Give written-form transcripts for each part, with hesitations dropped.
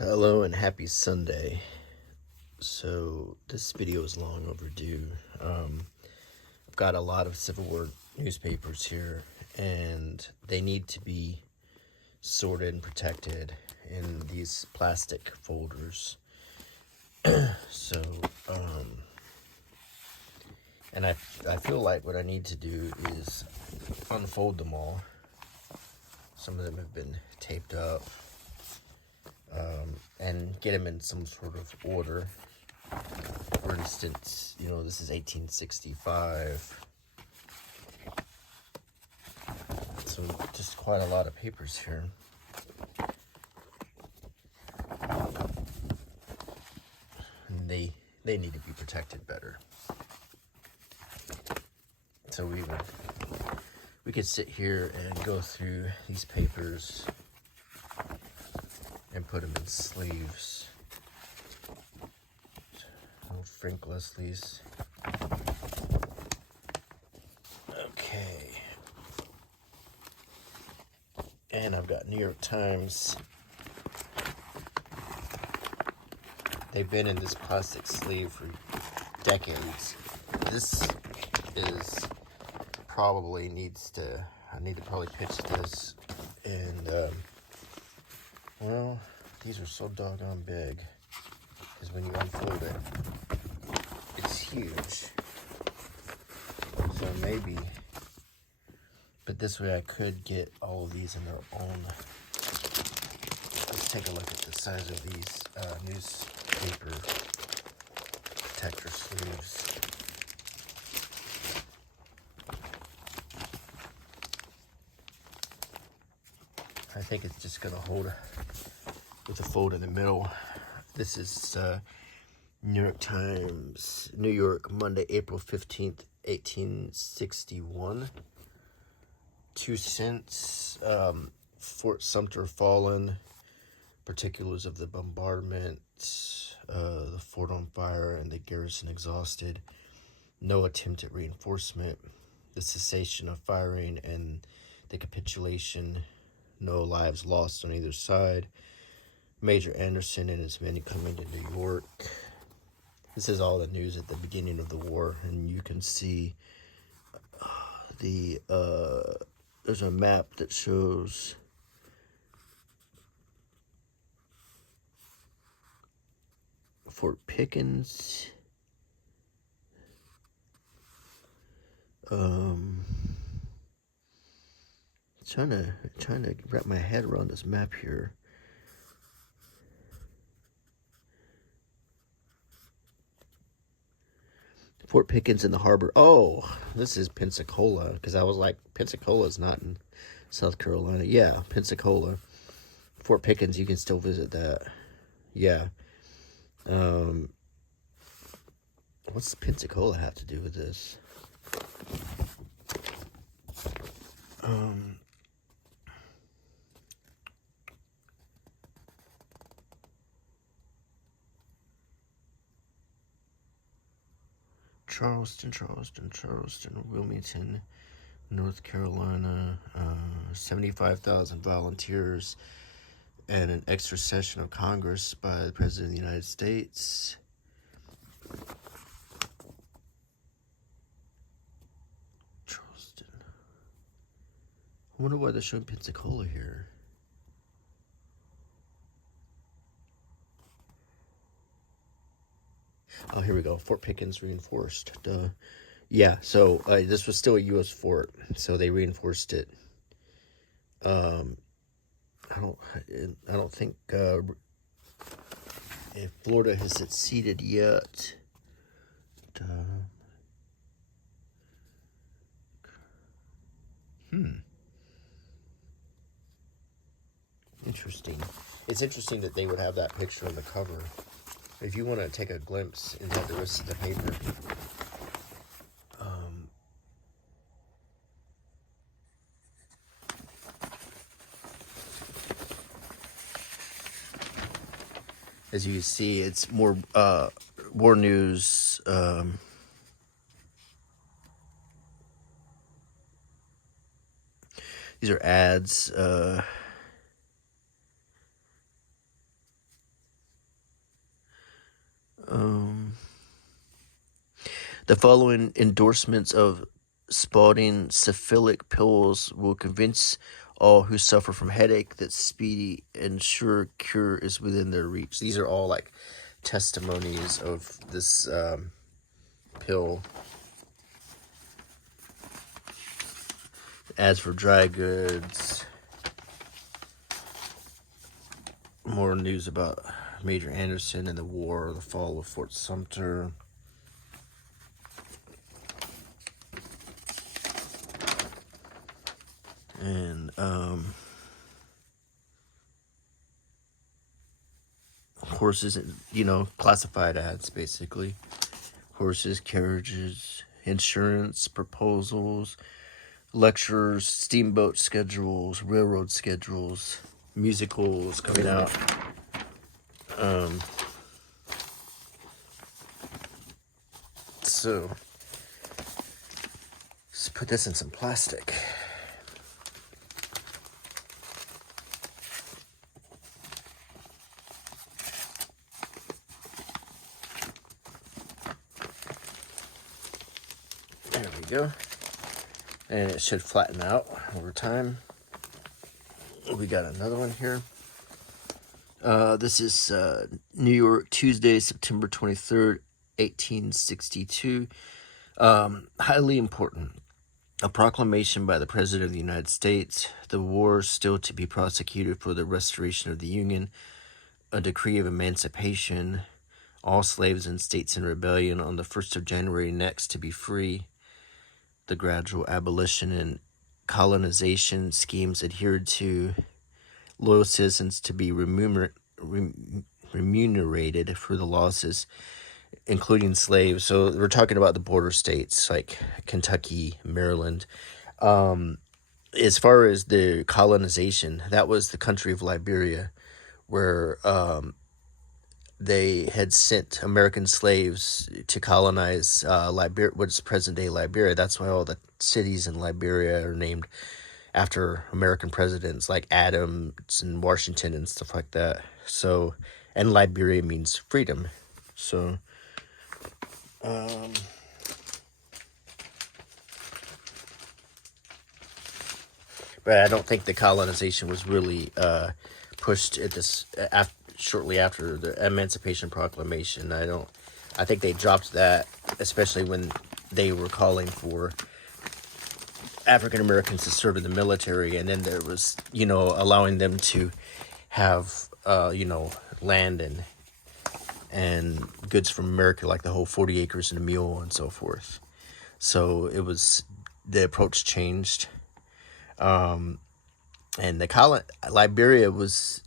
Hello and happy Sunday. So this video is long overdue. I've got a lot of Civil War newspapers here, and they need to be sorted and protected in these plastic folders. So, and I feel like what I need to do is unfold them all. Some of them have been taped up. And get them in some sort of order. For instance, this is 1865. So just quite a lot of papers here. And they need to be protected better. So we could sit here and go through these papers and put them in sleeves. Old Frank Leslie's. Okay. And I've got New York Times. They've been in this plastic sleeve for decades. This is probably I need to probably pitch this. And, well, these are so doggone big. Because when you unfold it, it's huge. So maybe, but this way I could get all of these in their own. Let's take a look at the size of these newspaper protector sleeves. I think it's just going to hold with a fold in the middle. This is New York Times, New York, Monday, April 15th, 1861. 2 cents. Fort Sumter fallen. Particulars of the bombardment. The fort on fire and the garrison exhausted. No attempt at reinforcement. The cessation of firing and the capitulation. No lives lost on either side. Major Anderson and his men coming to New York. This is all the news at the beginning of the war, and you can see there's a map that shows Fort Pickens. Trying to wrap my head around this map here. Fort Pickens in the harbor. Oh, this is Pensacola, because I was like, Pensacola's not in South Carolina. Yeah, Pensacola. Fort Pickens, you can still visit that. Yeah. What's Pensacola have to do with this? Charleston, Wilmington, North Carolina, 75,000 volunteers, and an extra session of Congress by the President of the United States. Charleston. I wonder why they're showing Pensacola here. Oh, here we go. Fort Pickens reinforced. Duh. Yeah, so this was still a U.S. fort, so they reinforced it. I don't think if Florida has seceded yet. Interesting. It's interesting that they would have that picture on the cover. If you want to take a glimpse into the rest of the paper, as you see, it's more war news. These are ads. The following endorsements of Spalding syphilitic pills will convince all who suffer from headache that speedy and sure cure is within their reach. These are all like testimonies of this pill. As for dry goods, more news about Major Anderson and the war, the fall of Fort Sumter. And horses, classified ads, basically. Horses, carriages, insurance, proposals, lectures, steamboat schedules, railroad schedules, musicals coming out. So, let's put this in some plastic. There we go. And it should flatten out over time. We got another one here. This is New York, Tuesday, September 23rd, 1862. Highly important. A proclamation by the President of the United States, the war still to be prosecuted for the restoration of the Union, a decree of emancipation, all slaves and states in rebellion on the 1st of January next to be free, the gradual abolition and colonization schemes adhered to, loyal citizens to be remunerated for the losses, including slaves. So we're talking about the border states like Kentucky, Maryland. As far as the colonization, that was the country of Liberia, where they had sent American slaves to colonize Liberia, what's present-day Liberia. That's why all the cities in Liberia are named after American presidents like Adams and Washington and stuff like that. So, and Liberia means freedom. So, but I don't think the colonization was really pushed at this shortly after the Emancipation Proclamation. I think they dropped that, especially when they were calling for African Americans to serve in the military, and then there was, allowing them to have, land and goods from America, like the whole 40 acres and a mule and so forth. So the approach changed. And Liberia was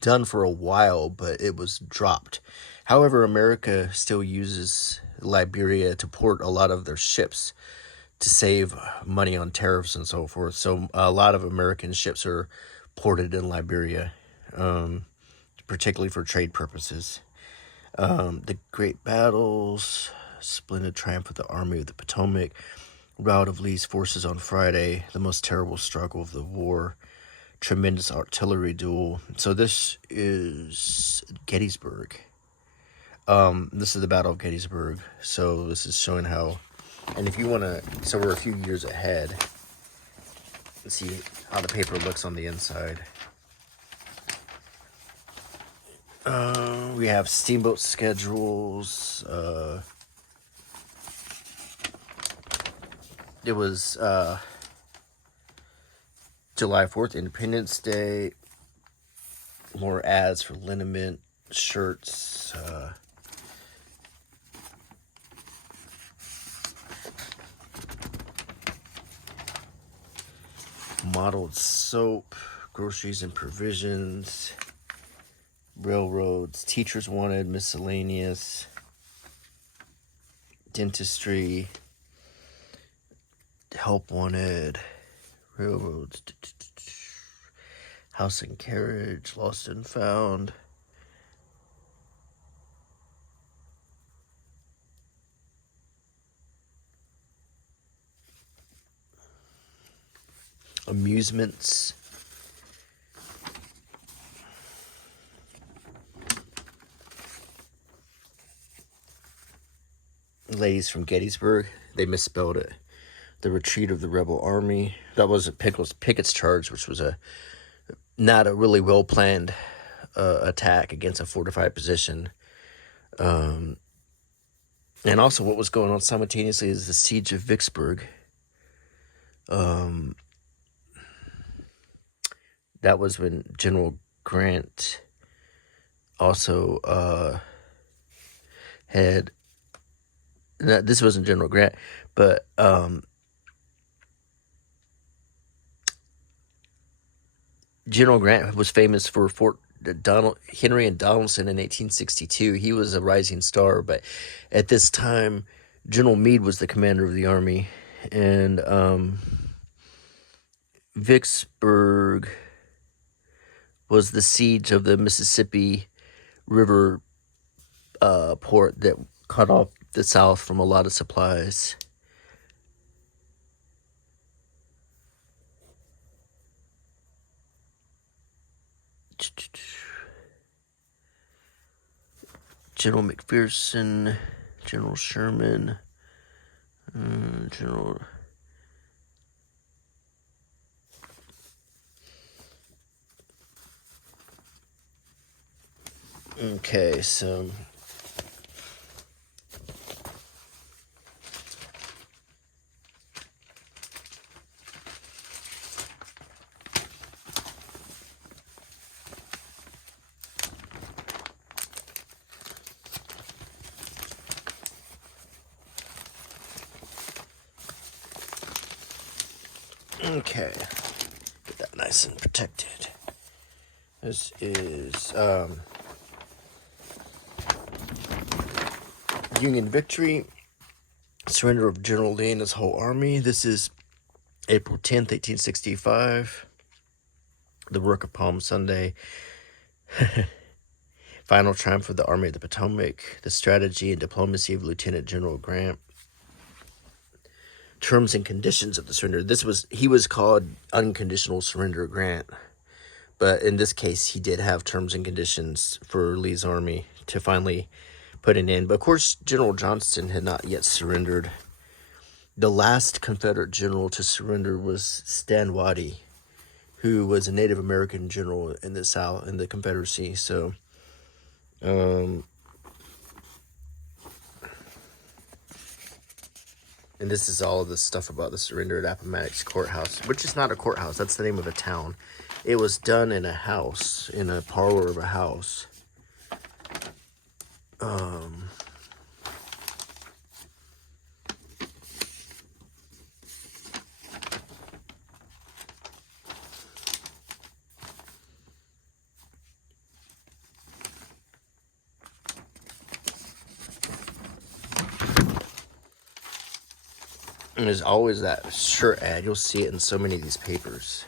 done for a while, but it was dropped. However, America still uses Liberia to port a lot of their ships to save money on tariffs and so forth. So a lot of American ships are ported in Liberia, particularly for trade purposes. The great battles, splendid triumph of the Army of the Potomac, rout of Lee's forces on Friday, the most terrible struggle of the war, tremendous artillery duel. So this is Gettysburg. This is the Battle of Gettysburg. So this is showing how, and if you want to, so we're a few years ahead. Let's see how the paper looks on the inside. We have steamboat schedules. It was July 4th, Independence Day. More ads for liniment, shirts. Modeled soap, groceries and provisions, railroads, teachers wanted, miscellaneous, dentistry, help wanted, railroads, house and carriage, lost and found. Amusements. ladies from Gettysburg. They misspelled it. The retreat of the rebel army. That was Pickett's charge, which was not a really well planned attack against a fortified position. And also, what was going on simultaneously is the siege of Vicksburg. That was when General Grant also had. This wasn't General Grant, but General Grant was famous for Fort Henry and Donelson in 1862. He was a rising star, but at this time, General Meade was the commander of the army, and Vicksburg was the siege of the Mississippi River port that cut off the South from a lot of supplies. General McPherson, General Sherman, General. Okay, so. Okay, get that nice and protected. This is Union victory, surrender of General Lee and his whole army. This is April 10th, 1865, the work of Palm Sunday. Final triumph of the Army of the Potomac, the strategy and diplomacy of Lieutenant General Grant. Terms and conditions of the surrender. He was called Unconditional Surrender Grant, but in this case, he did have terms and conditions for Lee's army to finally put an end. But of course, General Johnston had not yet surrendered. The last Confederate general to surrender was Stan Waddy, who was a Native American general in the South, in the Confederacy. So, and this is all of the stuff about the surrender at Appomattox Courthouse, which is not a courthouse. That's the name of a town. It was done in a house, in a parlor of a house. And there's always that shirt ad. You'll see it in so many of these papers.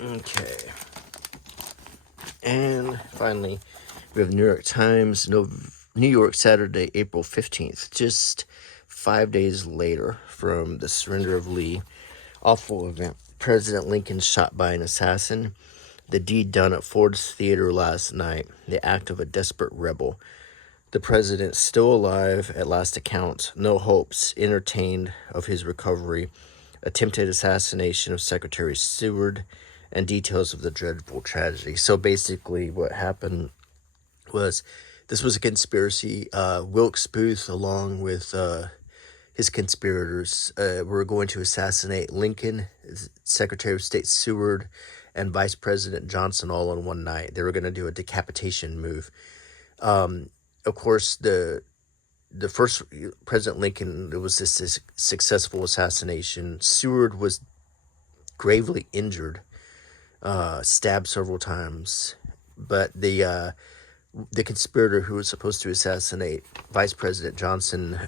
Okay. And finally, we have New York Times, New York, Saturday, April 15th, just 5 days later from the surrender of Lee. Awful event. President Lincoln shot by an assassin. The deed done at Ford's Theater last night, the act of a desperate rebel. The president still alive at last account. No hopes entertained of his recovery. Attempted assassination of Secretary Seward, and details of the dreadful tragedy. So basically what happened was, this was a conspiracy. Wilkes Booth, along with his conspirators, were going to assassinate Lincoln, Secretary of State Seward, and Vice President Johnson all in one night. They were going to do a decapitation move. Of course, the first President Lincoln, it was this successful assassination. Seward was gravely injured, stabbed several times, but the conspirator who was supposed to assassinate Vice President Johnson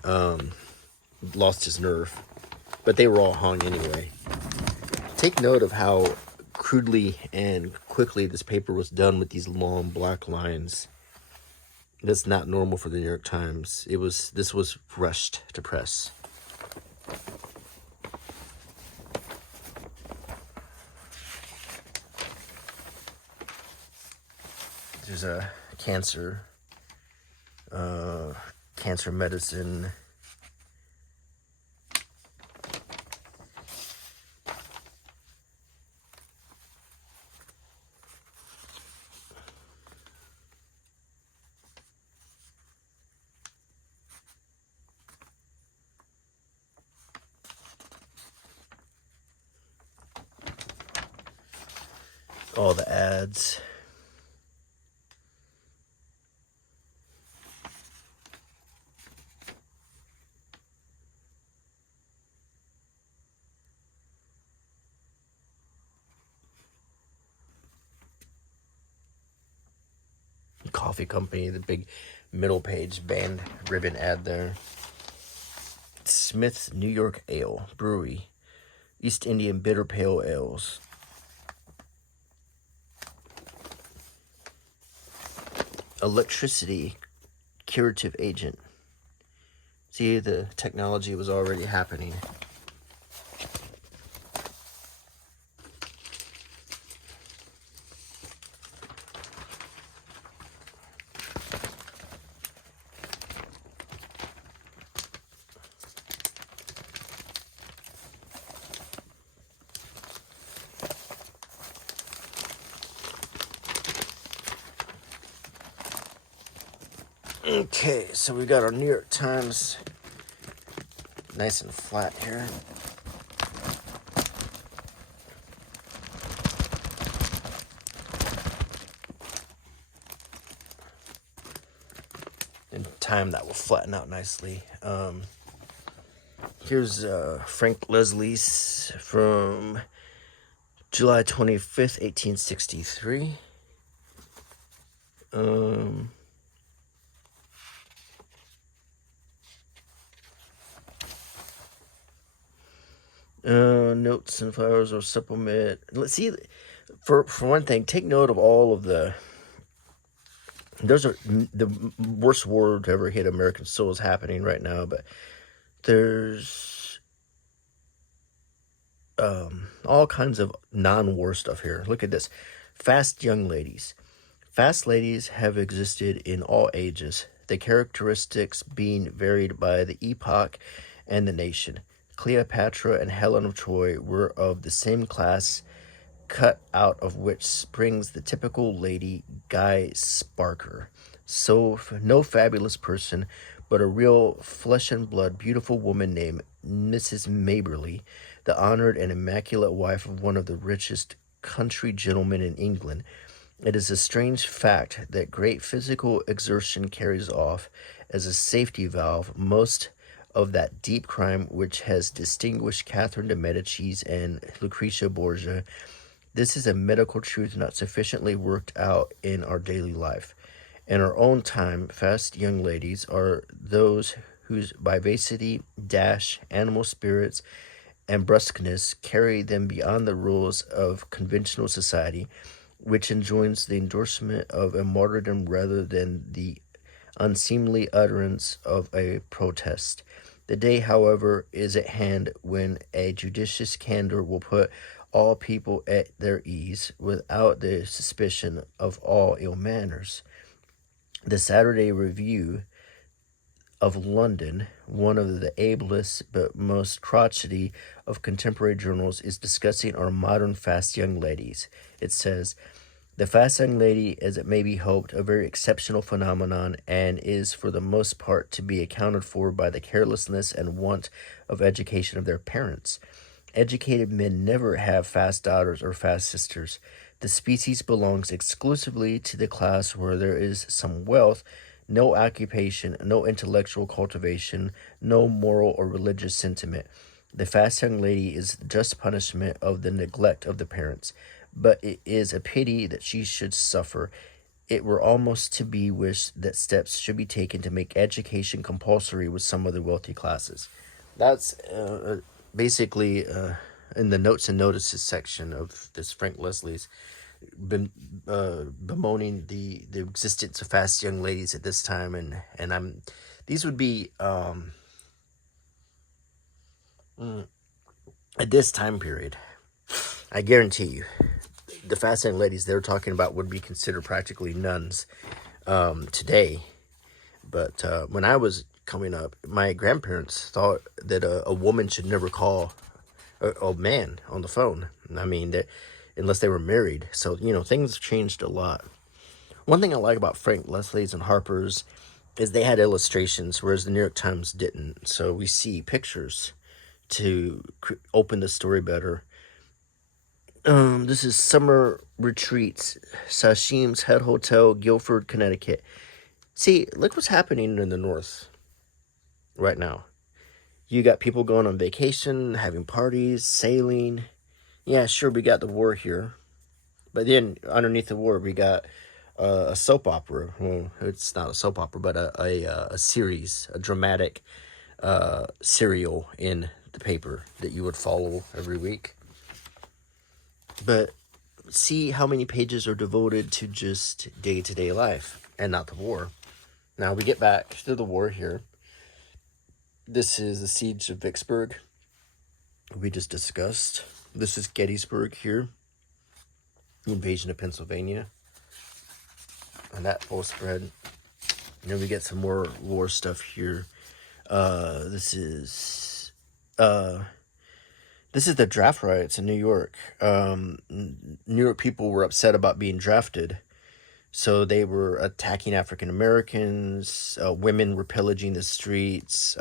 lost his nerve, but they were all hung anyway. Take note of how crudely and quickly this paper was done with these long black lines. That's not normal for the New York Times. This was rushed to press. There's a cancer medicine. All the ads. Coffee company, the big middle page band ribbon ad there. Smith's New York Ale Brewery, East Indian Bitter Pale Ales. Electricity curative agent. See, the technology was already happening. Okay, so we got our New York Times nice and flat here. In time, that will flatten out nicely. Here's Frank Leslie's from July 25th, 1863. Notes and flowers or supplement. Let's see. For one thing, take note of all of the. Those are the worst war to ever hit American souls happening right now, but there's all kinds of non-war stuff here. Look at this. Fast young ladies. Fast ladies have existed in all ages, the characteristics being varied by the epoch and the nation. Cleopatra and Helen of Troy were of the same class, cut out of which springs the typical Lady Guy Sparker. So, no fabulous person, but a real flesh and blood beautiful woman named Mrs. Maberly, the honored and immaculate wife of one of the richest country gentlemen in England. It is a strange fact that great physical exertion carries off, as a safety valve, most of that deep crime which has distinguished Catherine de Medicis and Lucretia Borgia. This is a medical truth not sufficiently worked out in our daily life. In our own time, fast young ladies are those whose vivacity, dash, animal spirits, and brusqueness carry them beyond the rules of conventional society, which enjoins the endorsement of a martyrdom rather than the unseemly utterance of a protest. The day, however, is at hand when a judicious candor will put all people at their ease without the suspicion of all ill manners. The Saturday Review of London, one of the ablest but most crotchety of contemporary journals, is discussing our modern fast young ladies. It says, "The fast young lady, as it may be hoped, a very exceptional phenomenon, and is for the most part to be accounted for by the carelessness and want of education of their parents. Educated men never have fast daughters or fast sisters. The species belongs exclusively to the class where there is some wealth, no occupation, no intellectual cultivation, no moral or religious sentiment. The fast young lady is the just punishment of the neglect of the parents. But it is a pity that she should suffer. It were almost to be wished that steps should be taken to make education compulsory with some of the wealthy classes." That's basically a in the notes and notices section of this Frank Leslie's been bemoaning the existence of fast young ladies at this time, and these would be at this time period. I guarantee you, the fast young ladies they're talking about would be considered practically nuns today. But when I was coming up, my grandparents thought that a woman should never call a man on the phone. I mean, that unless they were married. So, things changed a lot. One thing I like about Frank Leslie's and Harper's is they had illustrations, whereas the New York Times didn't. So we see pictures to open the story better. This is Summer Retreats, Sashim's Head Hotel, Guilford, Connecticut. See, look what's happening in the North right now. You got people going on vacation, having parties, sailing. Yeah, sure, we got the war here. But then underneath the war, we got a soap opera. Well, it's not a soap opera, but a series, a dramatic serial in the paper that you would follow every week. But see how many pages are devoted to just day-to-day life and not the war. Now we get back to the war here. This is the siege of Vicksburg we just discussed. This is Gettysburg here. The invasion of Pennsylvania. And that full spread. And then we get some more war stuff here. This is the draft riots in New York. New York people were upset about being drafted. So they were attacking African Americans. Women were pillaging the streets,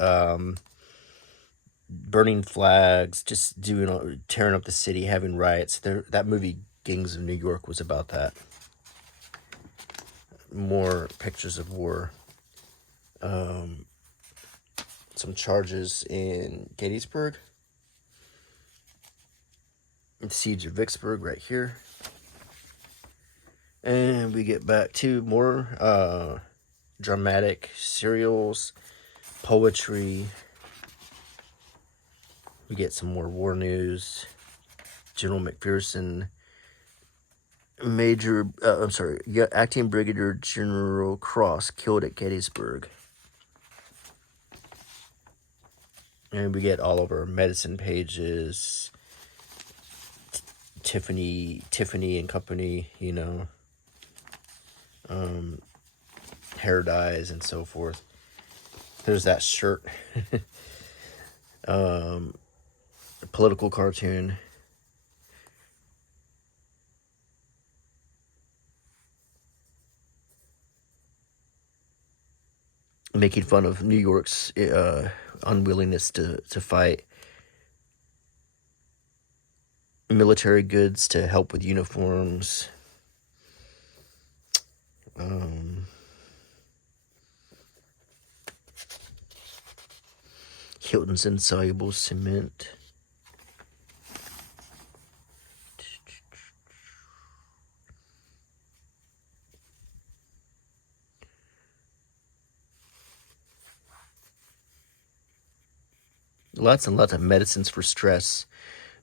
burning flags, just tearing up the city, having riots. That movie Gangs of New York was about that. More pictures of war. Some charges in Gettysburg. The siege of Vicksburg right here. And we get back to more dramatic serials, poetry. We get some more war news. General McPherson, Acting Brigadier General Cross killed at Gettysburg. And we get all of our medicine pages. Tiffany and Company, hair dyes and so forth. There's that shirt. A political cartoon. Making fun of New York's unwillingness to fight. Military goods to help with uniforms. Hilton's insoluble cement. Lots and lots of medicines for stress.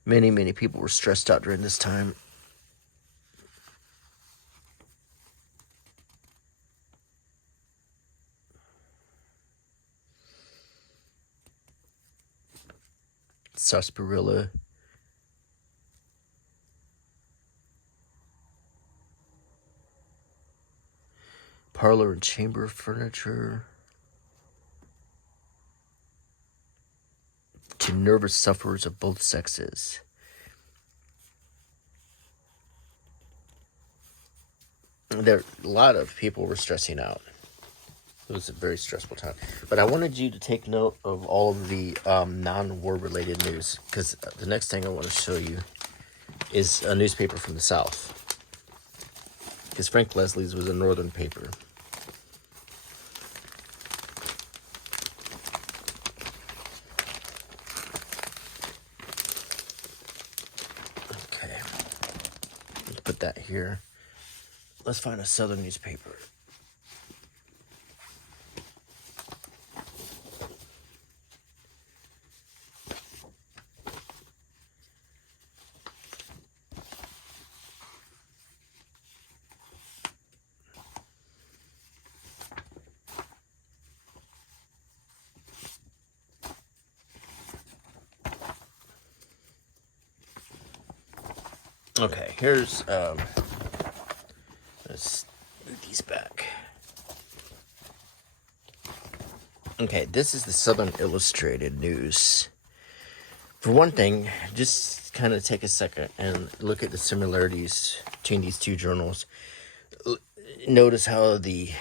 Many people were stressed out during this time. Sarsaparilla. Parlor and chamber furniture. To nervous sufferers of both sexes. A lot of people were stressing out. It was a very stressful time. But I wanted you to take note of all of the non-war related news, because the next thing I want to show you is a newspaper from the South. Because Frank Leslie's was a northern paper. Okay. Let's put that here. Let's find a southern newspaper. Okay, here's, let's move these back. Okay, this is the Southern Illustrated News. For one thing, just kind of take a second and look at the similarities between these two journals. Notice how the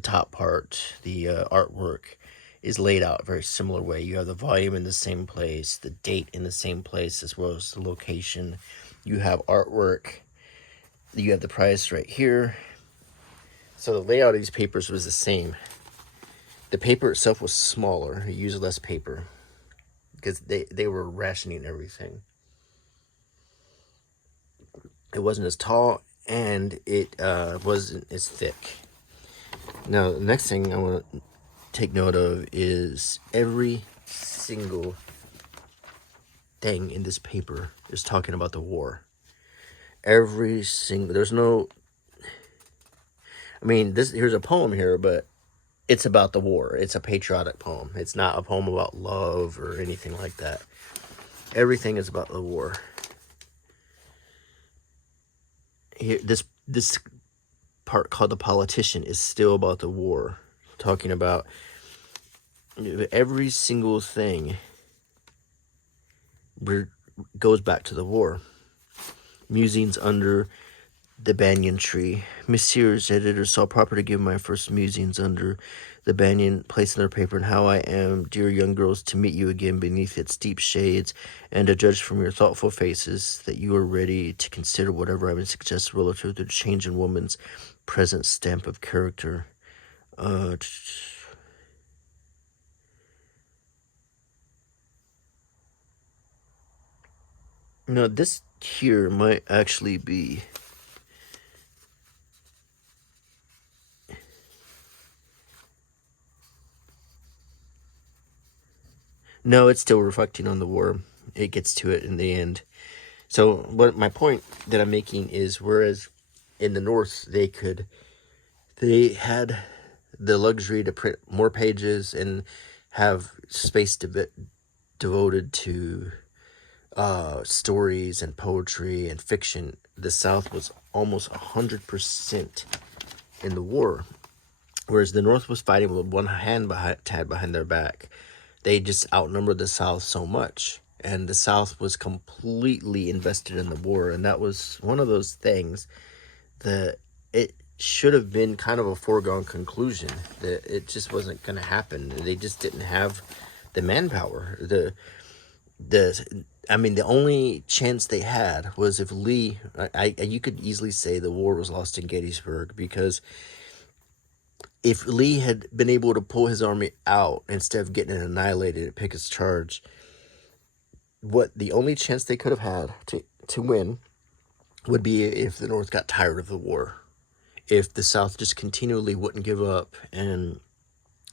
top part, the artwork, is laid out a very similar way. You have the volume in the same place, the date in the same place, as well as the location. You have artwork. You have the price right here. So the layout of these papers was the same. The paper itself was smaller. You used less paper because they were rationing everything. It wasn't as tall, and it wasn't as thick. Now, the next thing I want to take note of is every single thing in this paper is talking about the war. Every single, there's no, I mean, here's a poem here, but it's about the war. It's a patriotic poem. It's not a poem about love or anything like that. Everything is about the war. Here, this part called The Politician is still about the war, talking about every single thing goes back to the war. Musings under the banyan tree. Messieurs editors saw proper to give my first musings under the banyan, placing their paper, and how I am, dear young girls, to meet you again beneath its deep shades, and to judge from your thoughtful faces that you are ready to consider whatever I may suggest relative to the change in woman's present stamp of character. No, this here might actually be... No, it's still reflecting on the war. It gets to it in the end. So what my point that I'm making is, whereas in the North they had the luxury to print more pages and have space devoted to stories and poetry and fiction, the South was almost 100% in the war, whereas the North was fighting with one hand tied behind their back. They just outnumbered the South so much, and the South was completely invested in the war, and that was one of those things that it should have been kind of a foregone conclusion that it just wasn't going to happen. They just didn't have the manpower. The only chance they had was if Lee. You could easily say the war was lost in Gettysburg, because if Lee had been able to pull his army out instead of getting it annihilated at Pickett's charge, what the only chance they could have had to win would be if the North got tired of the war. If the South just continually wouldn't give up and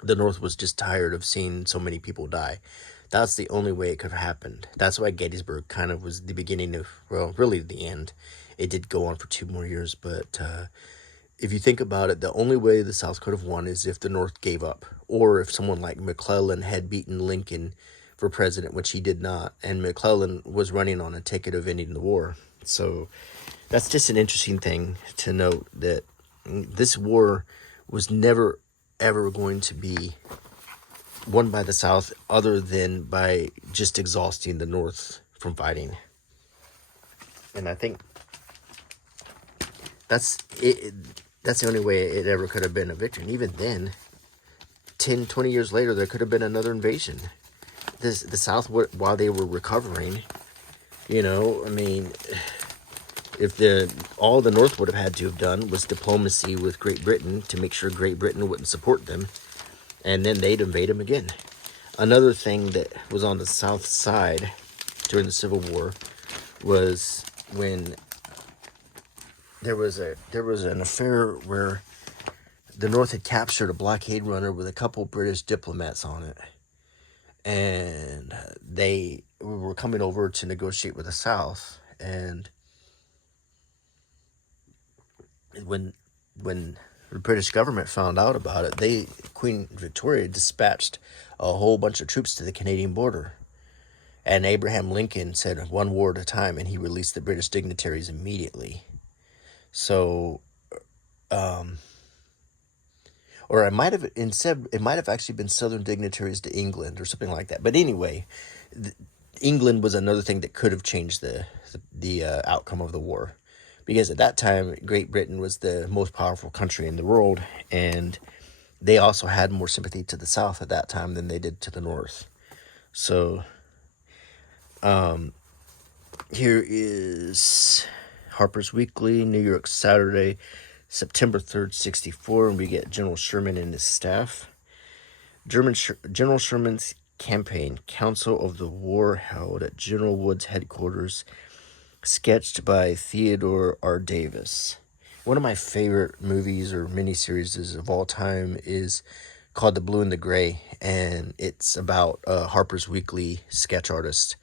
the North was just tired of seeing so many people die. That's the only way it could have happened. That's why Gettysburg kind of was the beginning of, well, really the end. It did go on for 2 more years, but if you think about it, the only way the South could have won is if the North gave up, or if someone like McClellan had beaten Lincoln for president, which he did not, and McClellan was running on a ticket of ending the war. So that's just an interesting thing to note, that this war was never, ever going to be won by the South other than by just exhausting the North from fighting. And I think that's it. That's the only way it ever could have been a victory. And even then, 10, 20 years later, there could have been another invasion. The South, while they were recovering, if all the North would have had to have done was diplomacy with Great Britain to make sure Great Britain wouldn't support them, and then they'd invade them again. Another thing that was on the South side during the Civil War was when there was an affair where the North had captured a blockade runner with a couple British diplomats on it, and they were coming over to negotiate with the South. And when the British government found out about it, Queen Victoria dispatched a whole bunch of troops to the Canadian border. And Abraham Lincoln said one war at a time, and he released the British dignitaries immediately. So, or it might have actually been Southern dignitaries to England or something like that. But anyway, England was another thing that could have changed the outcome of the war, because at that time Great Britain was the most powerful country in the world, and they also had more sympathy to the South at that time than they did to the North. So, here is Harper's Weekly, New York, Saturday, September 3rd, 1964, and we get General Sherman and his staff. General Sherman's campaign, Council of the War held at General Wood's headquarters, sketched by Theodore R. Davis. One of my favorite movies or miniseries of all time is called The Blue and the Gray, and it's about Harper's Weekly sketch artist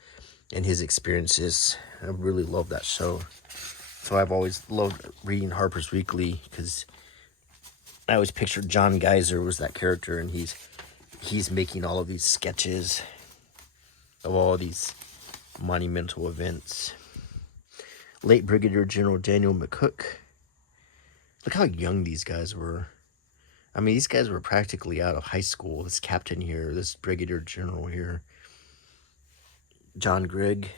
and his experiences. I really love that show. So I've always loved reading Harper's Weekly, because I always pictured John Geyser was that character, and he's making all of these sketches of all these monumental events. Late Brigadier General Daniel McCook. Look how young these guys were. I mean, these guys were practically out of high school. This captain here, this Brigadier General here. John Grigg.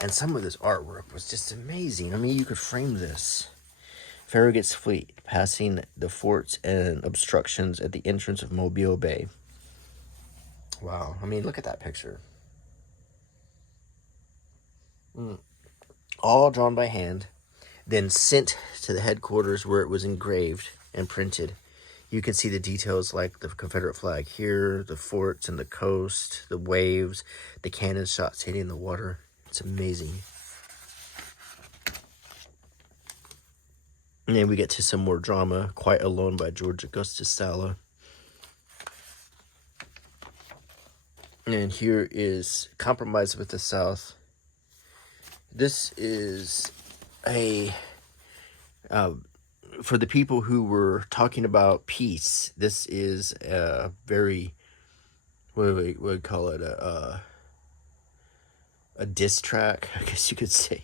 And some of this artwork was just amazing. I mean, you could frame this. Farragut's fleet passing the forts and obstructions at the entrance of Mobile Bay. Wow. I mean, look at that picture. All drawn by hand, then sent to the headquarters where it was engraved and printed. You can see the details like the Confederate flag here, the forts and the coast, the waves, the cannon shots hitting the water. It's amazing. And then we get to some more drama. Quite Alone by George Augustus Sala. And here is Compromise with the South. This is for the people who were talking about peace, this is a very, what do we call it, a diss track, I guess you could say,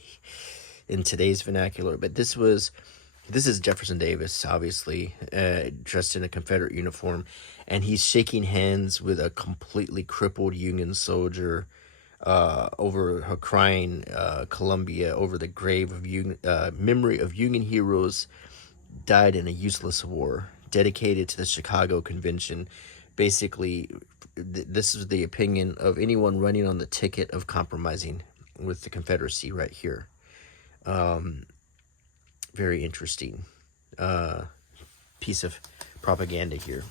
in today's vernacular. But this is Jefferson Davis, obviously, dressed in a Confederate uniform, and he's shaking hands with a completely crippled Union soldier over her crying Columbia, over the grave of memory of Union heroes died in a useless war, dedicated to the Chicago Convention. Basically, this is the opinion of anyone running on the ticket of compromising with the Confederacy right here. Very interesting piece of propaganda here.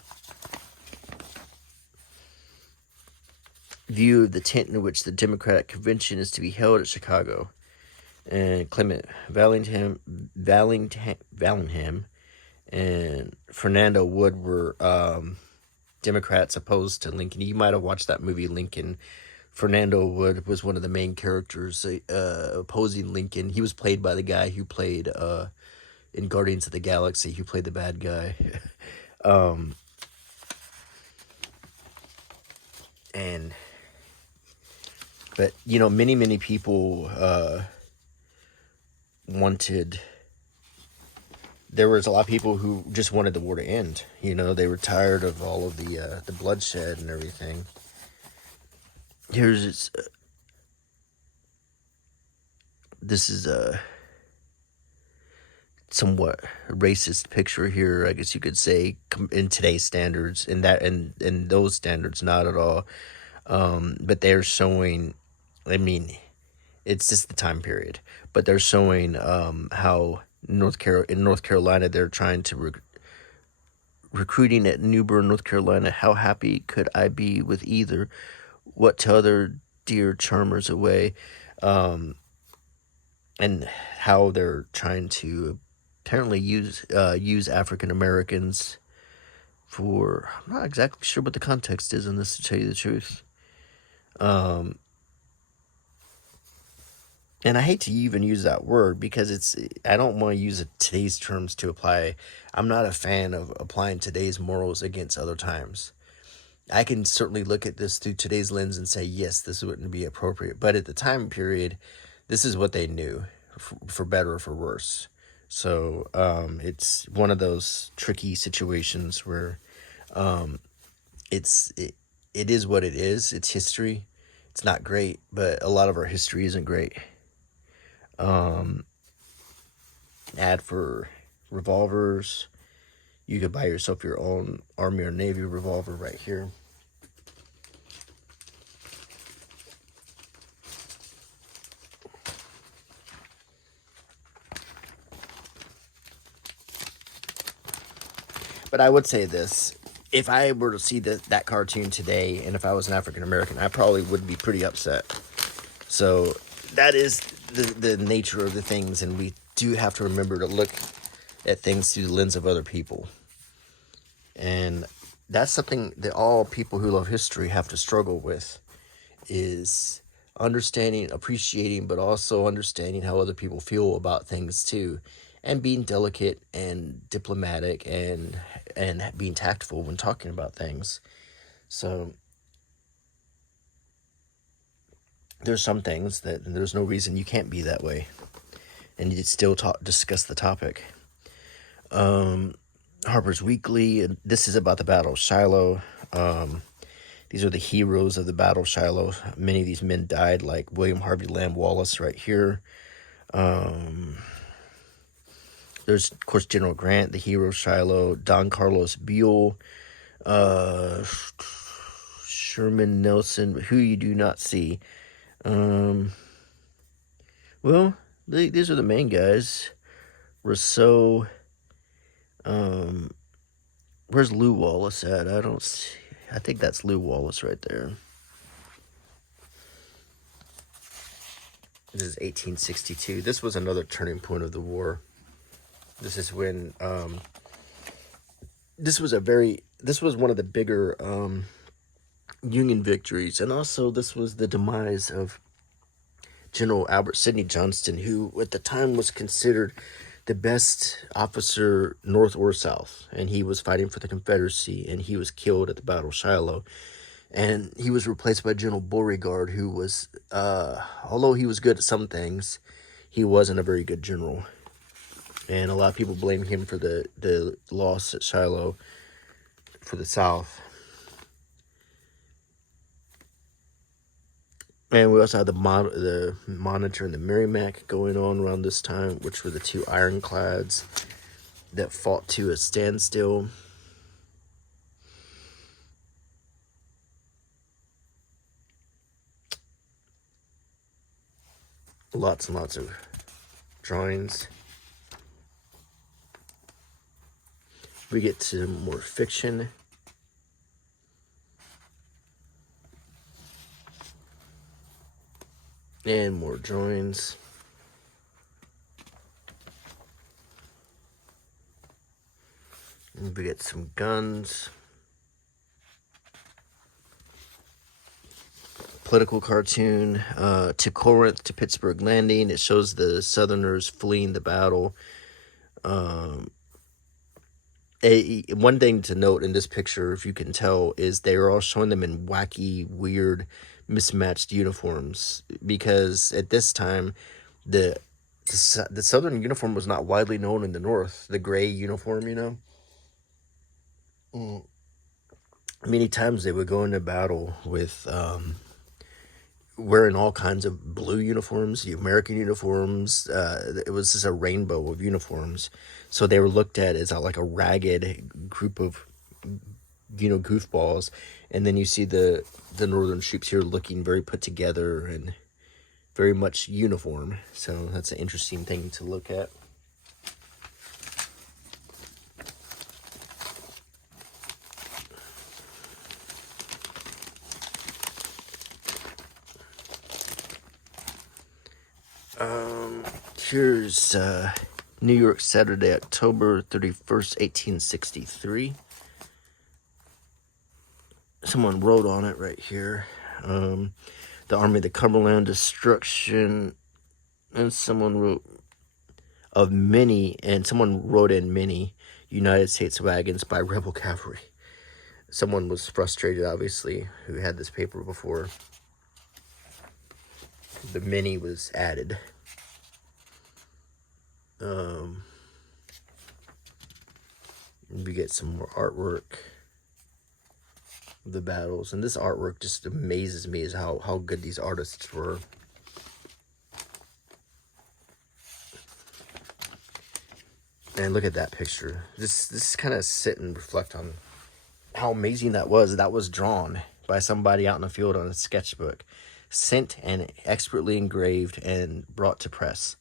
View of the tent in which the Democratic Convention is to be held at Chicago. And Clement Vallandigham and Fernando Wood were Democrats opposed to Lincoln. You might have watched that movie, Lincoln. Fernando Wood was one of the main characters opposing Lincoln. He was played by the guy who played in Guardians of the Galaxy, who played the bad guy. But, you know, many people there was a lot of people who just wanted the war to end. You know, they were tired of all of the bloodshed and everything. This is a somewhat racist picture here, I guess you could say, in today's standards, and those standards, not at all. But they're showing, I mean, it's just the time period, but they're showing how in North Carolina they're trying to recruiting at New Bern, North Carolina. How happy could I be with either? What t'other dear charmers away? And how they're trying to apparently use African Americans for, I'm not exactly sure what the context is in this, to tell you the truth. and I hate to even use that word because I don't want to use today's terms to apply. I'm not a fan of applying today's morals against other times. I can certainly look at this through today's lens and say, yes, this wouldn't be appropriate. But at the time period, this is what they knew, for better or for worse. So it's one of those tricky situations where it's it, it is what it is. It's history. It's not great, but a lot of our history isn't great. Ad for revolvers. You could buy yourself your own Army or Navy revolver right here. But I would say this. If I were to see that cartoon today, and if I was an African American, I probably would be pretty upset. So that is the nature of the things, and we do have to remember to look at things through the lens of other people. And that's something that all people who love history have to struggle with, is understanding, appreciating, but also understanding how other people feel about things too, and being delicate and diplomatic and being tactful when talking about things. So there's some things that there's no reason you can't be that way, and you still discuss the topic. Harper's Weekly, and this is about the Battle of Shiloh. These are the heroes of the Battle of Shiloh. Many of these men died, like William Harvey Lamb Wallace right here. There's, of course, General Grant, the hero of Shiloh. Don Carlos Buell. Sherman Nelson, who you do not see. Well, these are the main guys. Rousseau. Where's Lew Wallace at? I don't see. I think that's Lew Wallace right there. This is 1862. This was another turning point of the war. This is when this was one of the bigger Union victories, and also this was the demise of General Albert Sidney Johnston, who at the time was considered the best officer north or south, and he was fighting for the Confederacy, and he was killed at the Battle of Shiloh. And he was replaced by General Beauregard, who was, although he was good at some things, he wasn't a very good general. And a lot of people blame him for the loss at Shiloh for the South. And we also had the Monitor and the Merrimac going on around this time, which were the two ironclads that fought to a standstill. Lots and lots of drawings. We get to more fiction. And more drawings. And we get some guns. Political cartoon. To Corinth, to Pittsburgh Landing. It shows the Southerners fleeing the battle. One thing to note in this picture, if you can tell, is they are all showing them in wacky, weird, mismatched uniforms, because at this time the Southern uniform was not widely known in the North. The gray uniform, many times they would go into battle with wearing all kinds of blue uniforms, the American uniforms. It was just a rainbow of uniforms. So they were looked at as like a ragged group of, goofballs. And then you see the Northern troops here looking very put together and very much uniform. So that's an interesting thing to look at. Here's New York, Saturday, October 31st, 1863. Someone wrote on it right here. The Army of the Cumberland, destruction And someone wrote someone wrote in many United States wagons by rebel cavalry. Someone was frustrated, obviously, who had this paper before the many was added. We get some more artwork of the battles, and this artwork just amazes me is how good these artists were. And look at that picture. This kind of sit and reflect on how amazing that was. That was drawn by somebody out in the field on a sketchbook, sent and expertly engraved and brought to press.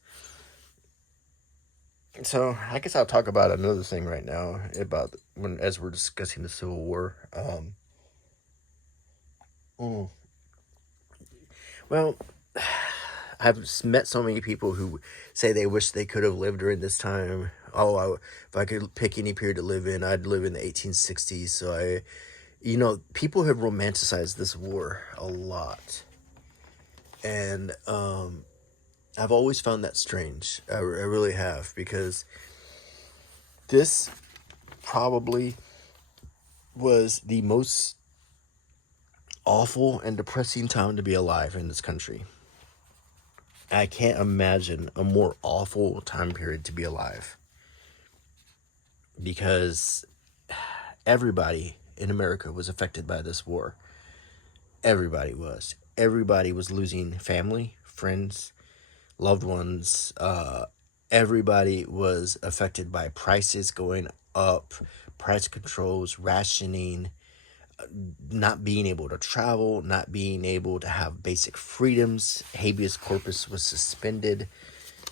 So I guess I'll talk about another thing right now about as we're discussing the Civil War. Well, I've met so many people who say they wish they could have lived during this time. Oh, if I could pick any period to live in, I'd live in the 1860s. So people have romanticized this war a lot. And I've always found that strange. I really have, because this probably was the most awful and depressing time to be alive in this country. I can't imagine a more awful time period to be alive, because everybody in America was affected by this war. Everybody was. Everybody was losing family, friends, loved ones. Everybody was affected by prices going up, price controls, rationing, not being able to travel, not being able to have basic freedoms. Habeas corpus was suspended.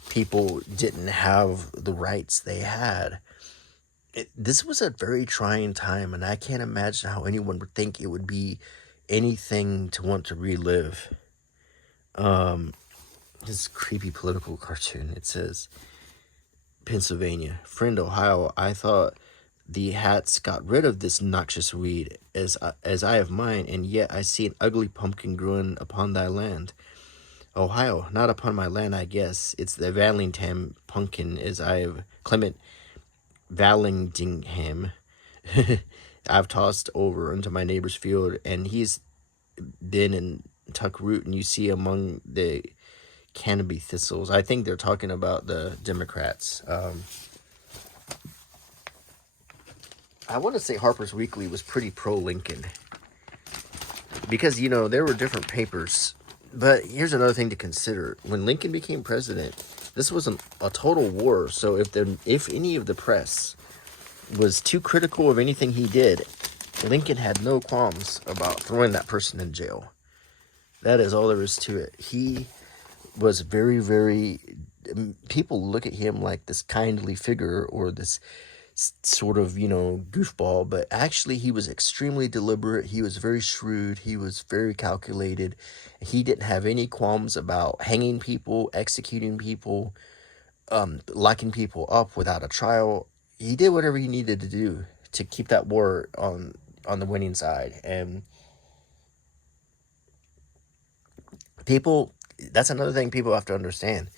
People didn't have the rights they had. This was a very trying time, and I can't imagine how anyone would think it would be anything to want to relive. This creepy political cartoon. It says, Pennsylvania, friend Ohio, I thought the hats got rid of this noxious weed, as I have mine, and yet I see an ugly pumpkin growing upon thy land. Ohio, not upon my land, I guess. It's the Vallingham pumpkin, as I have Clement Vallandigham. I've tossed over into my neighbor's field, and he's been in tuck root, and you see among the canopy thistles. I think they're talking about the Democrats. I want to say Harper's Weekly was pretty pro-Lincoln, because, there were different papers. But here's another thing to consider. When Lincoln became president, this was a total war. So if any of the press was too critical of anything he did, Lincoln had no qualms about throwing that person in jail. That is all there is to it. He was very, very... People look at him like this kindly figure or this sort of, goofball, but actually he was extremely deliberate. He was very shrewd. He was very calculated. He didn't have any qualms about hanging people, executing people, locking people up without a trial. He did whatever he needed to do to keep that war on the winning side. And that's another thing people have to understand.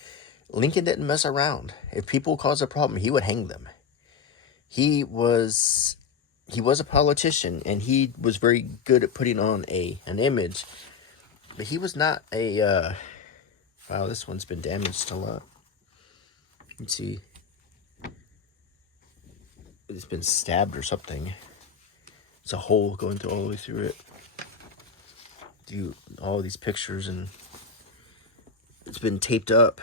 Lincoln didn't mess around. If people caused a problem, he would hang them. He was a politician, and he was very good at putting on an image, but he was not a, wow, this one's been damaged a lot. Let's see. It's been stabbed or something. It's a hole going through all the way through it. Do all these pictures, and it's been taped up.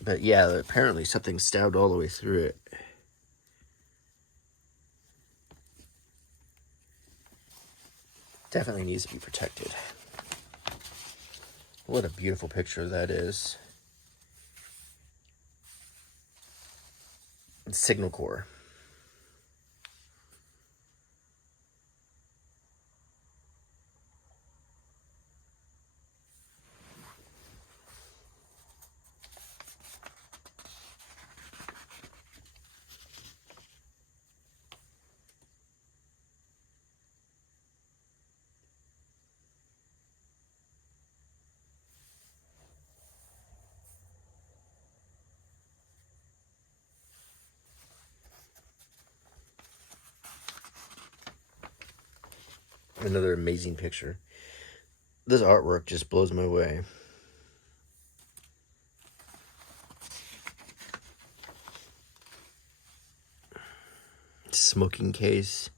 But yeah, apparently something stabbed all the way through it. Definitely needs to be protected. What a beautiful picture that is. It's Signal Corps. Another amazing picture. This artwork just blows my way. Smoking case.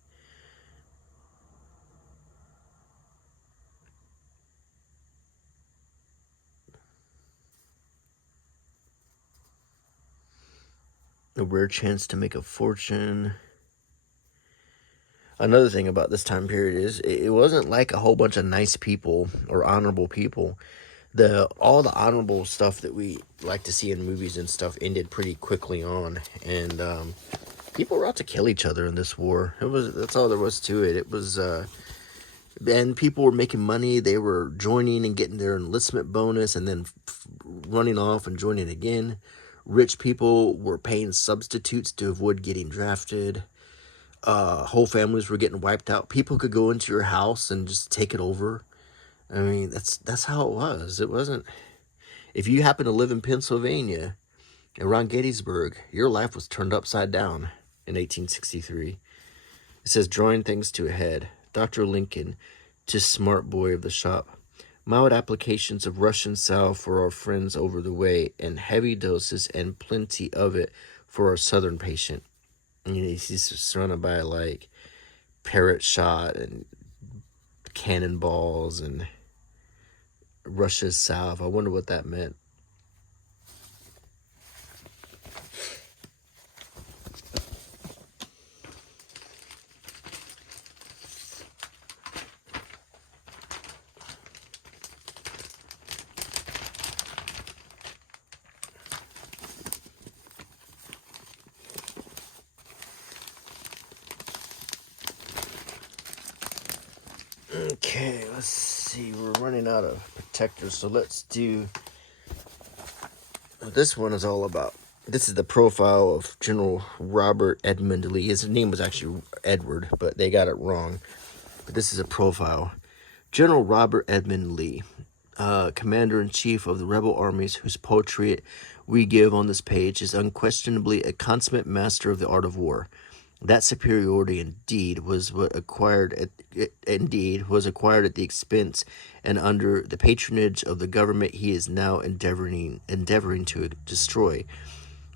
A rare chance to make a fortune. Another thing about this time period is it wasn't like a whole bunch of nice people or honorable people. All the honorable stuff that we like to see in movies and stuff ended pretty quickly on, and people were out to kill each other in this war. That's all there was to it. It was and people were making money. They were joining and getting their enlistment bonus, and then running off and joining again. Rich people were paying substitutes to avoid getting drafted. Whole families were getting wiped out. People could go into your house and just take it over. I mean, that's how it was. It wasn't. If you happen to live in Pennsylvania, around Gettysburg, your life was turned upside down in 1863. It says, drawing things to a head. Dr. Lincoln, just smart boy of the shop. Mild applications of Russian salve for our friends over the way, and heavy doses and plenty of it for our southern patient. And he's surrounded by like parrot shot and cannonballs and Russia's salve. I wonder what that meant. Okay, let's see. We're running out of protectors, so let's do what this one is all about. This is the profile of General Robert Edmund Lee. His name was actually Edward, but they got it wrong. But this is a profile. General Robert Edmund Lee, Commander-in-Chief of the rebel armies, whose portrait we give on this page, is unquestionably a consummate master of the art of war. That superiority indeed was acquired at the expense and under the patronage of the government he is now endeavoring to destroy.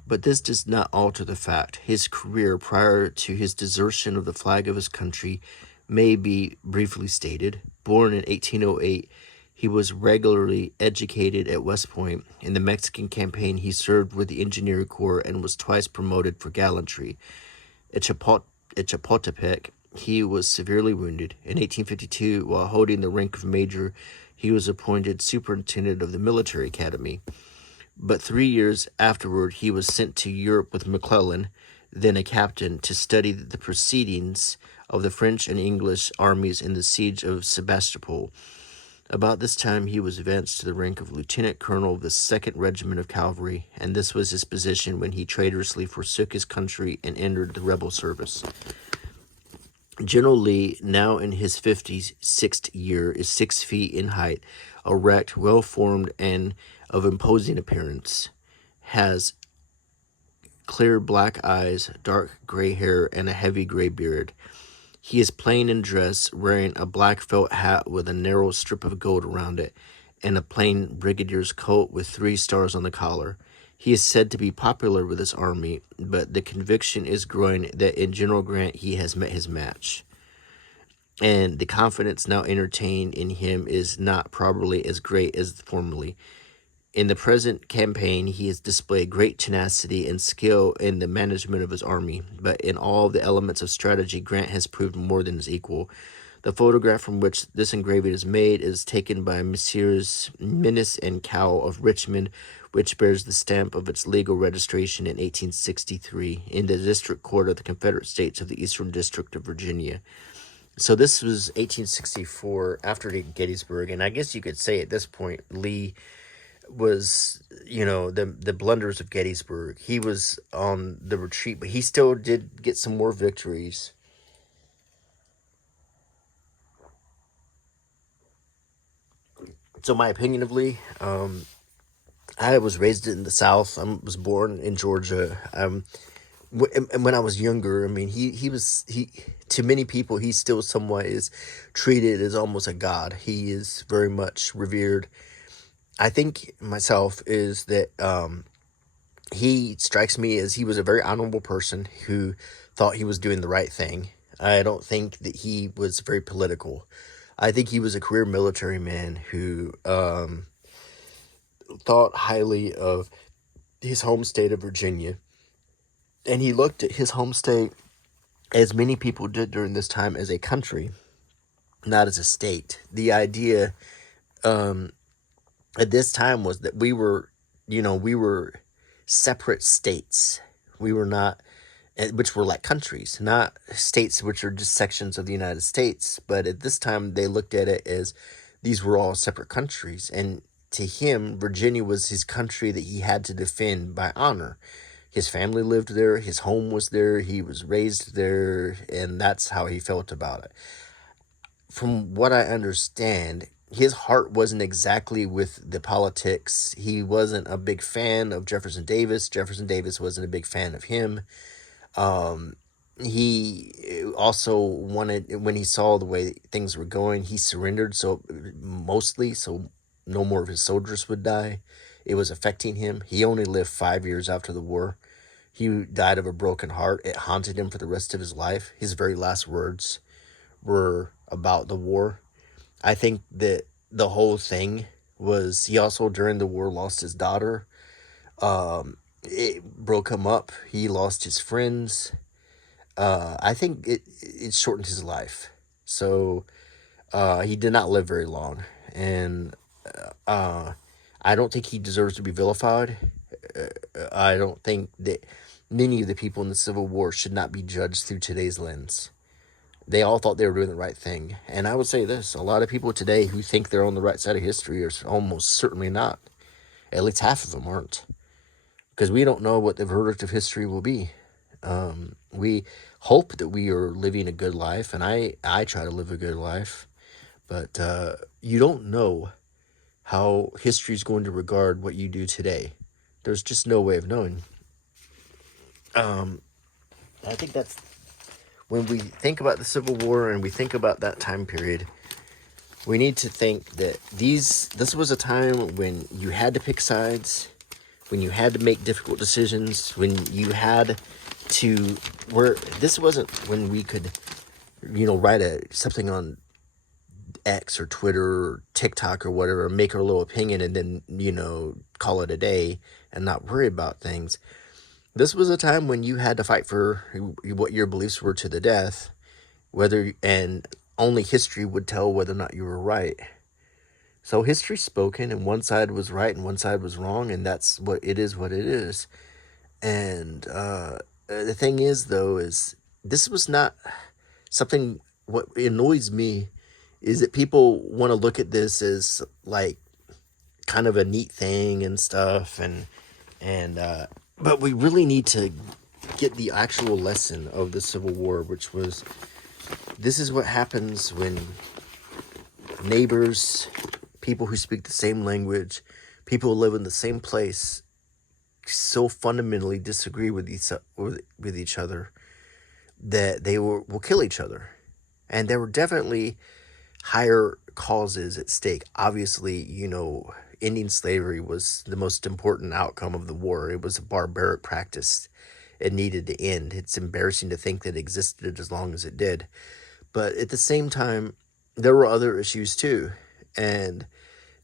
But this does not alter the fact his career prior to his desertion of the flag of his country may be briefly stated. Born in 1808, he was regularly educated at West Point. In the Mexican campaign, he served with the Engineer Corps and was twice promoted for gallantry. At Chapultepec, he was severely wounded. In 1852, while holding the rank of major, he was appointed superintendent of the military academy. But 3 years afterward, he was sent to Europe with McClellan, then a captain, to study the proceedings of the French and English armies in the siege of Sebastopol. About this time, he was advanced to the rank of lieutenant colonel of the 2nd Regiment of Cavalry, and this was his position when he traitorously forsook his country and entered the rebel service. General Lee, now in his 56th year, is 6 feet in height, erect, well-formed, and of imposing appearance. Has clear black eyes, dark gray hair, and a heavy gray beard. He is plain in dress, wearing a black felt hat with a narrow strip of gold around it, and a plain brigadier's coat with 3 stars on the collar. He is said to be popular with his army, but the conviction is growing that in General Grant he has met his match. And the confidence now entertained in him is not probably as great as formerly. In the present campaign, he has displayed great tenacity and skill in the management of his army, but in all the elements of strategy, Grant has proved more than his equal. The photograph from which this engraving is made is taken by Messrs. Minnis and Cowell of Richmond, which bears the stamp of its legal registration in 1863 in the District Court of the Confederate States of the Eastern District of Virginia. So this was 1864 after Gettysburg, and I guess you could say at this point, Lee was, the blunders of Gettysburg. He was on the retreat, but he still did get some more victories. So my opinion of Lee, I was raised in the South. I was born in Georgia. and when I was younger, I mean, he to many people, he still somewhat is treated as almost a god. He is very much revered. I think myself is that he strikes me as he was a very honorable person who thought he was doing the right thing. I don't think that he was very political. I think he was a career military man who thought highly of his home state of Virginia. And he looked at his home state, as many people did during this time, as a country, not as a state. The idea at this time was that we were separate states. We were not, which were like countries, not states, which are just sections of the United States. But at this time, they looked at it as these were all separate countries. And to him, Virginia was his country that he had to defend by honor. His family lived there, his home was there, he was raised there, and that's how he felt about it. From what I understand, his heart wasn't exactly with the politics. He wasn't a big fan of Jefferson Davis. Jefferson Davis wasn't a big fan of him. He also wanted, when he saw the way things were going, he surrendered. So no more of his soldiers would die. It was affecting him. He only lived 5 years after the war. He died of a broken heart. It haunted him for the rest of his life. His very last words were about the war. I think that the whole thing was, he also during the war lost his daughter. It broke him up. He lost his friends. I think it shortened his life. So he did not live very long. And I don't think he deserves to be vilified. I don't think that many of the people in the Civil War should not be judged through today's lens. They all thought they were doing the right thing. And I would say this, a lot of people today who think they're on the right side of history are almost certainly not. At least half of them aren't. Because we don't know what the verdict of history will be. We hope that we are living a good life, and I try to live a good life. But you don't know how history is going to regard what you do today. There's just no way of knowing. I think that's, when we think about the Civil War and we think about that time period, we need to think that this was a time when you had to pick sides, when you had to make difficult decisions, when you had to, where this wasn't when we could, write something on X or Twitter or TikTok or whatever, make our little opinion and then, call it a day and not worry about things. This was a time when you had to fight for what your beliefs were to the death, and only history would tell whether or not you were right. So history's spoken, and one side was right and one side was wrong, and that's what it is. And the thing is, though, is this was not something. What annoys me is that people want to look at this as like kind of a neat thing and stuff, but we really need to get the actual lesson of the Civil War, which was, this is what happens when neighbors, people who speak the same language, people who live in the same place, so fundamentally disagree with each other that they will kill each other. And there were definitely higher causes at stake. Obviously, ending slavery was the most important outcome of the war. It was a barbaric practice. It needed to end. It's embarrassing to think that it existed as long as it did. But at the same time, there were other issues too. And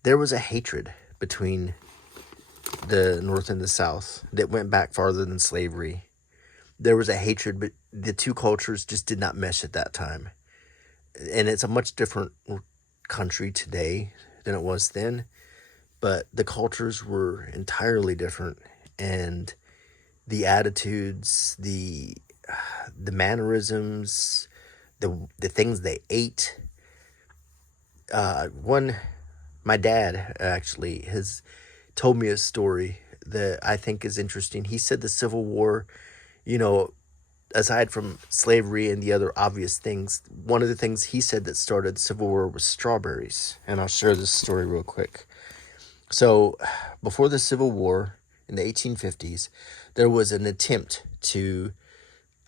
there was a hatred between the North and the South that went back farther than slavery. There was a hatred, but the two cultures just did not mesh at that time. And it's a much different country today than it was then. But the cultures were entirely different, and the attitudes, the mannerisms, the things they ate. My dad actually has told me a story that I think is interesting. He said the Civil War, aside from slavery and the other obvious things, one of the things he said that started the Civil War was strawberries. And I'll share this story real quick. So, before the Civil War in the 1850s, there was an attempt to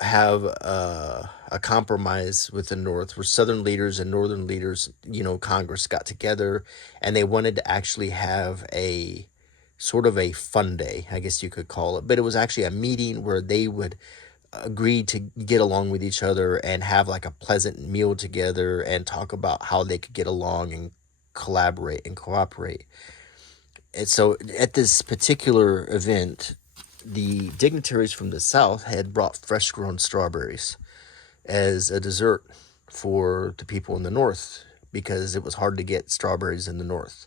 have a compromise with the North, where Southern leaders and Northern leaders, Congress got together, and they wanted to actually have a sort of a fun day, I guess you could call it. But it was actually a meeting where they would agree to get along with each other and have like a pleasant meal together and talk about how they could get along and collaborate and cooperate. And so at this particular event, the dignitaries from the South had brought fresh grown strawberries as a dessert for the people in the North, because it was hard to get strawberries in the North,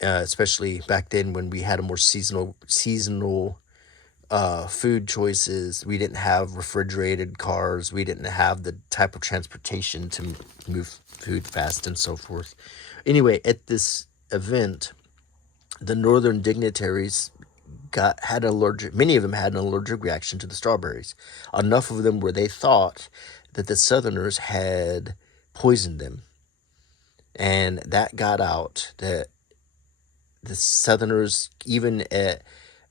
especially back then when we had a more seasonal food choices. We didn't have refrigerated cars. We didn't have the type of transportation to move food fast and so forth. Anyway, at this event, the Northern dignitaries many of them had an allergic reaction to the strawberries. Enough of them where they thought that the Southerners had poisoned them. And that got out, that the Southerners, even at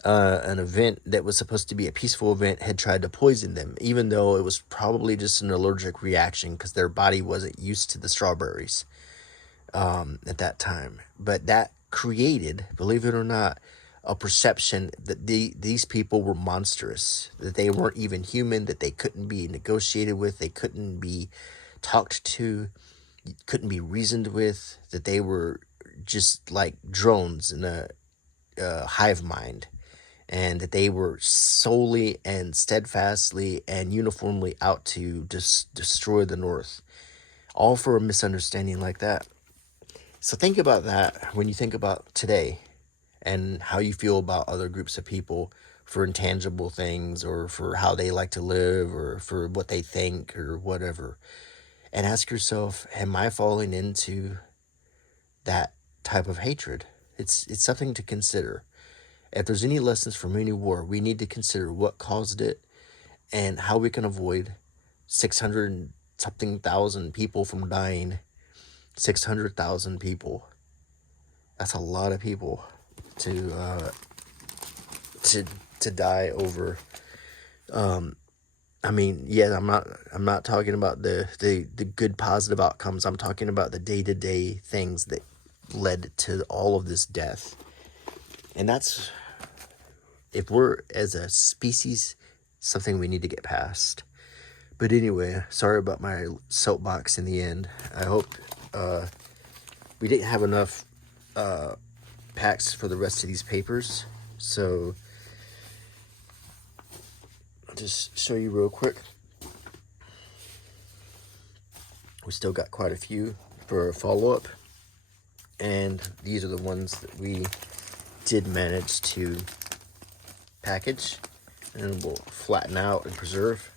an event that was supposed to be a peaceful event, had tried to poison them, even though it was probably just an allergic reaction because their body wasn't used to the strawberries at that time. But that created, believe it or not, a perception that these people were monstrous, that they weren't even human, that they couldn't be negotiated with, they couldn't be talked to, couldn't be reasoned with, that they were just like drones in a hive mind, and that they were solely and steadfastly and uniformly out to destroy the North, all for a misunderstanding like that. So think about that when you think about today and how you feel about other groups of people for intangible things, or for how they like to live, or for what they think, or whatever. And ask yourself, am I falling into that type of hatred? It's something to consider. If there's any lessons from any war, we need to consider what caused it and how we can avoid 600 and something thousand people from dying. 600,000 people. That's a lot of people to die over. I mean, yeah, I'm not talking about the good positive outcomes. I'm talking about the day-to-day things that led to all of this death. And that's, if we're as a species, something we need to get past. But anyway, sorry about my soapbox in the end. I hope we didn't have enough packs for the rest of these papers, so I'll just show you real quick. We still got quite a few for a follow-up, and these are the ones that we did manage to package, and we'll flatten out and preserve.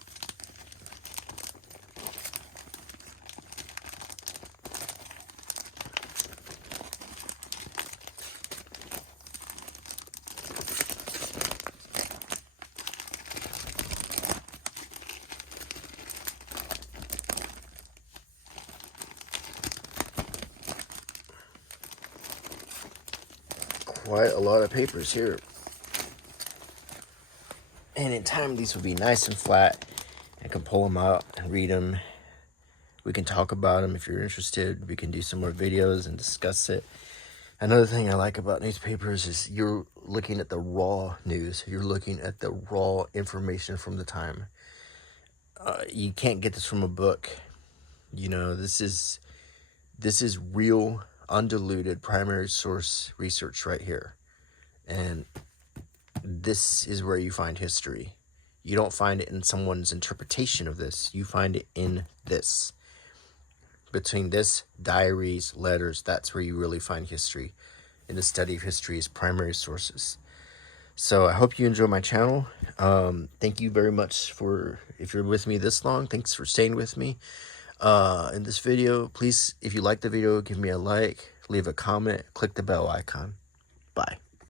Quite a lot of papers here. And in time, these will be nice and flat. I can pull them out and read them. We can talk about them if you're interested. We can do some more videos and discuss it. Another thing I like about newspapers is you're looking at the raw news. You're looking at the raw information from the time. You can't get this from a book. This is real, undiluted primary source research right here. And this is where you find history. You don't find it in someone's interpretation of this. You find it in this. Between this, diaries, letters, that's where you really find history. In the study of history is primary sources. So I hope you enjoy my channel. Thank you very much if you're with me this long, thanks for staying with me. In this video, please, if you like the video, give me a like, leave a comment, click the bell icon.